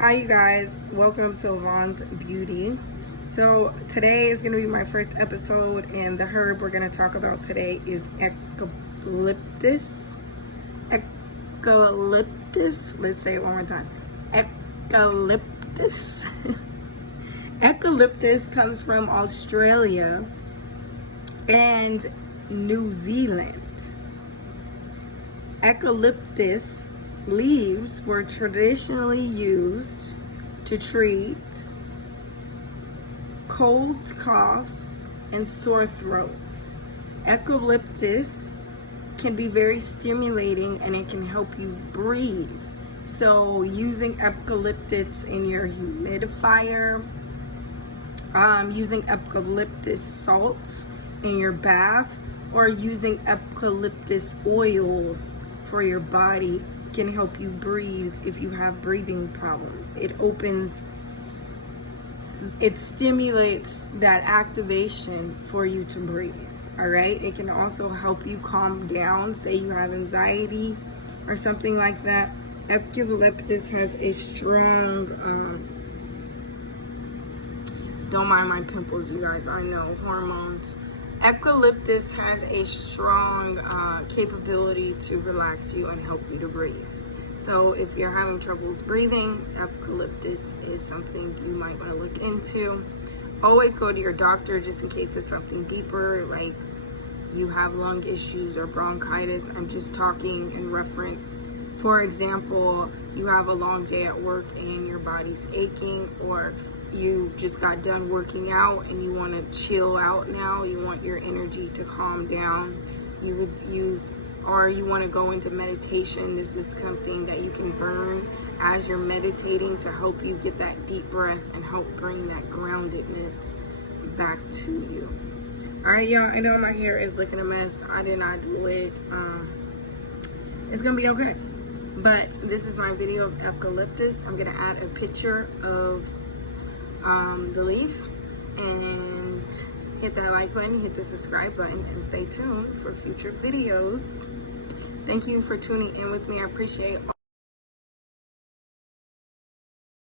Hi you guys, welcome to Vaughn's Beauty. So today is going to be my first episode, and the herb we're going to talk about today is eucalyptus. Eucalyptus, let's say it one more time. Eucalyptus. Eucalyptus comes from Australia and New Zealand. Eucalyptus leaves were traditionally used to treat colds, coughs, and sore throats. Eucalyptus can be very stimulating and it can help you breathe. So using eucalyptus in your humidifier, using eucalyptus salt in your bath, or using eucalyptus oils for your body can help you breathe if you have breathing problems. It stimulates that activation for you to breathe. All right, it can also help you calm down, say you have anxiety or something like that. Eucalyptus has a strong don't mind my pimples, you guys, I know, hormones. Eucalyptus has a strong capability to relax you and help you to breathe. So if you're having troubles breathing, eucalyptus is something you might want to look into. Always go to your doctor just in case it's something deeper, like you have lung issues or bronchitis. I'm just talking in reference. For example, you have a long day at work and your body's aching, or you just got done working out and you want to chill out now, you want your energy to calm down, you would use, or you want to go into meditation. This is something that you can burn as you're meditating to help you get that deep breath and help bring that groundedness back to you. All right, y'all, I know my hair is looking a mess. I did not do it. It's gonna be okay. But this is my video of eucalyptus. I'm gonna add a picture of the leaf, and hit that like button, hit the subscribe button, and stay tuned for future videos. Thank you for tuning in with me. I appreciate